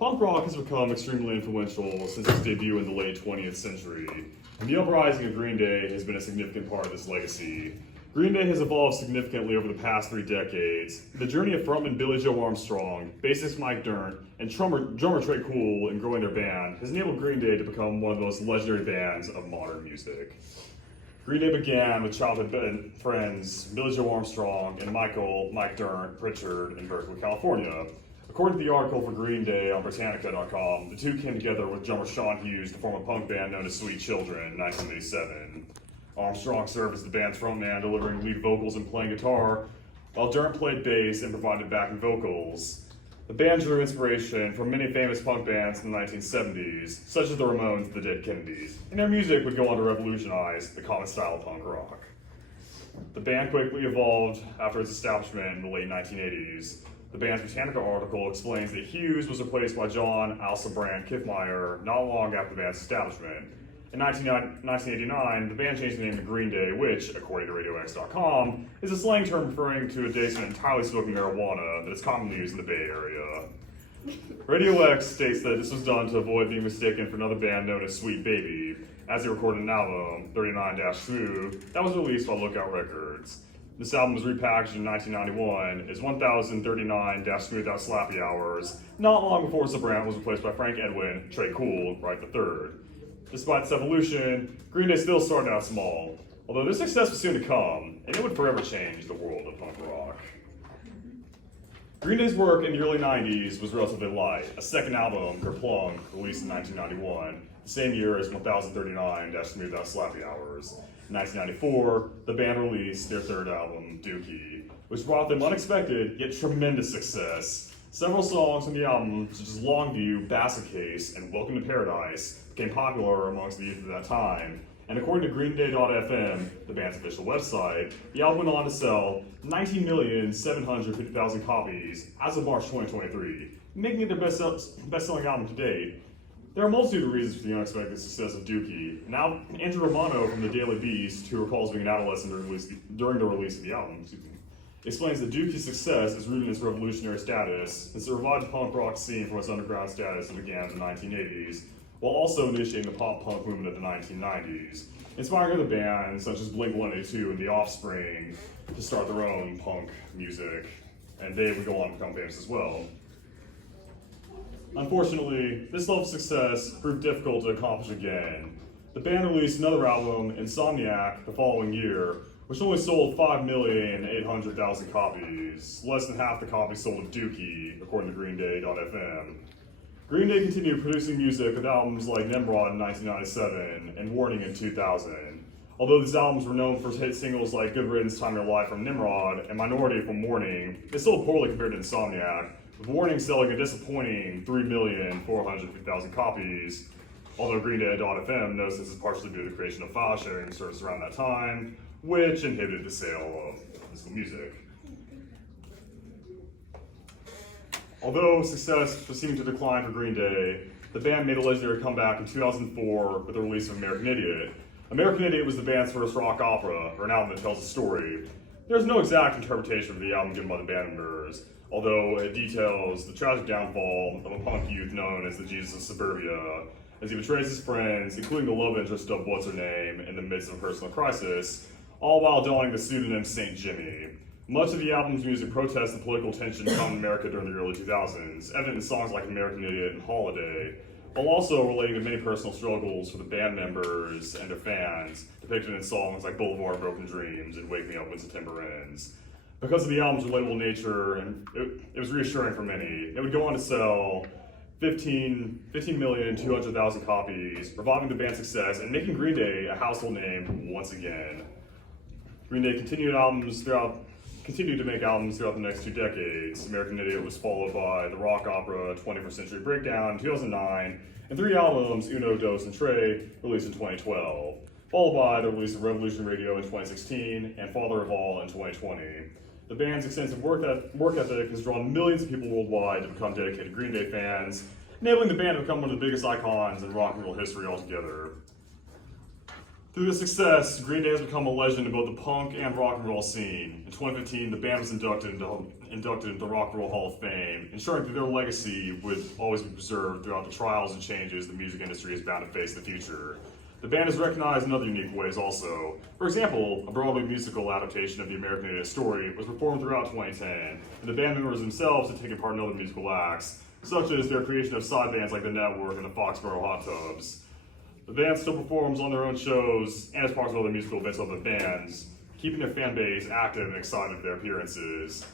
Punk rock has become extremely influential since its debut in the late 20th century, and the uprising of Green Day has been a significant part of this legacy. Green Day has evolved significantly over the past 3 decades. The journey of frontman Billy Joe Armstrong, bassist Mike Dirnt, and drummer Trey Cool in growing their band has enabled Green Day to become one of the most legendary bands of modern music. Green Day began with childhood friends Billy Joe Armstrong and Mike Dirnt Pritchard in Berkeley, California. According to the article for Green Day on Britannica.com, the two came together with drummer Sean Hughes to form a punk band known as Sweet Children in 1987. Armstrong served as the band's frontman, delivering lead vocals and playing guitar, while Dirnt played bass and provided backing vocals. The band drew inspiration from many famous punk bands in the 1970s, such as the Ramones and the Dead Kennedys, and their music would go on to revolutionize the common style of punk rock. The band quickly evolved after its establishment in the late 1980s. The band's Britannica article explains that Hughes was replaced by John Alsabrand Kiffmeyer not long after the band's establishment. In 1989, the band changed the name to Green Day, which, according to RadioX.com, is a slang term referring to a decent entirely smoking marijuana that is commonly used in the Bay Area. Radio X states that this was done to avoid being mistaken for another band known as Sweet Baby, as they recorded an album, 39-Smooth, that was released on Lookout Records. This album was repackaged in 1991 as 1039-Smooth Out Slappy Hours, not long before Sabrant was replaced by Frank Edwin, Trey Cool, right III. Despite its evolution, Green Day still started out small, although their success was soon to come, and it would forever change the world of punk rock. Green Day's work in the early 90s was relatively light. A second album, Kerplunk, released in 1991, the same year as 1039-Smooth Out Slappy Hours. In 1994, the band released their third album, Dookie, which brought them unexpected yet tremendous success. Several songs from the album, such as Longview, Basket Case, and Welcome to Paradise, became popular amongst the youth of that time. And according to GreenDay.fm, the band's official website, the album went on to sell 19,750,000 copies as of March 2023, making it their best-selling album to date. There are a multitude of reasons for the unexpected success of Dookie. Now, Andrew Romano from the Daily Beast, who recalls being an adolescent during the release of the album, explains that Dookie's success is rooted in its revolutionary status, since it revived the punk rock scene from its underground status that began in the 1980s, while also initiating the pop-punk movement of the 1990s, inspiring other bands such as Blink-182 and The Offspring to start their own punk music, and they would go on to become famous as well. Unfortunately, this level of success proved difficult to accomplish again. The band released another album, Insomniac, the following year, which only sold 5,800,000 copies, less than half the copies sold of Dookie, according to GreenDay.fm. Green Day continued producing music with albums like Nimrod in 1997 and Warning in 2000. Although these albums were known for hit singles like Good Riddance, Time of Your Life from Nimrod and Minority from Warning, they sold poorly compared to Insomniac, with Warning selling a disappointing 3,450,000 copies, although GreenDay.fm notes this is partially due to the creation of file sharing service around that time, which inhibited the sale of physical music. Although success was seeming to decline for Green Day, the band made a legendary comeback in 2004 with the release of American Idiot. American Idiot was the band's first rock opera, or an album that tells a story. There's no exact interpretation of the album given by the band members, although it details the tragic downfall of a punk youth known as the Jesus of Suburbia, as he betrays his friends, including the love interest of What's-Her-Name, in the midst of a personal crisis, all while donning the pseudonym Saint Jimmy. Much of the album's music protests the political tension found in America during the early 2000s, evident in songs like American Idiot and Holiday, while also relating to many personal struggles for the band members and their fans, depicted in songs like Boulevard of Broken Dreams and Wake Me Up When September Ends. Because of the album's relatable nature, and it was reassuring for many, it would go on to sell 15,200,000 copies, reviving the band's success and making Green Day a household name once again. Green Day continued to make albums throughout the next 2 decades. American Idiot was followed by the rock opera 21st Century Breakdown in 2009, and 3 albums, Uno, Dos, and Tre, released in 2012, followed by the release of Revolution Radio in 2016 and Father of All in 2020. The band's extensive work ethic has drawn millions of people worldwide to become dedicated Green Day fans, enabling the band to become one of the biggest icons in rock and roll history altogether. Through this success, Green Day has become a legend in both the punk and rock and roll scene. In 2015, the band was inducted into the Rock and Roll Hall of Fame, ensuring that their legacy would always be preserved throughout the trials and changes the music industry is bound to face in the future. The band is recognized in other unique ways also. For example, a Broadway musical adaptation of the American Idiot story was performed throughout 2010, and the band members themselves have taken part in other musical acts, such as their creation of side bands like The Network and the Foxborough Hot Tubs. The band still performs on their own shows and as part of other musical events of the bands, keeping their fan base active and excited for their appearances.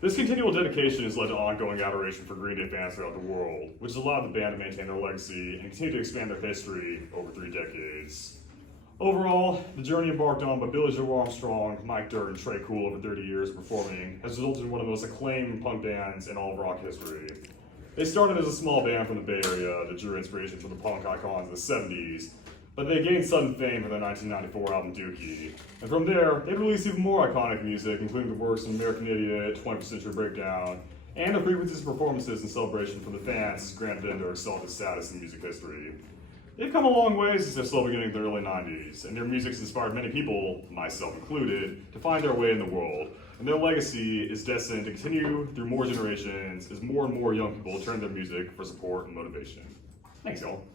This continual dedication has led to ongoing adoration for Green Day fans throughout the world, which has allowed the band to maintain their legacy and continue to expand their history over 3 decades. Overall, the journey embarked on by Billy Joe Armstrong, Mike Dirnt, and Trey Cool over 30 years of performing has resulted in one of the most acclaimed punk bands in all of rock history. They started as a small band from the Bay Area that drew inspiration from the punk icons of the 70s, but they gained sudden fame for their 1994 album Dookie. And from there, they released even more iconic music, including the works of American Idiot, 20th Century Breakdown, and the frequencies of performances in celebration for the fans has granted them their exalted status in music history. They've come a long way since their slow beginning in the early 90s, and their music's inspired many people, myself included, to find their way in the world. And their legacy is destined to continue through more generations as more and more young people turn to their music for support and motivation. Thanks, y'all.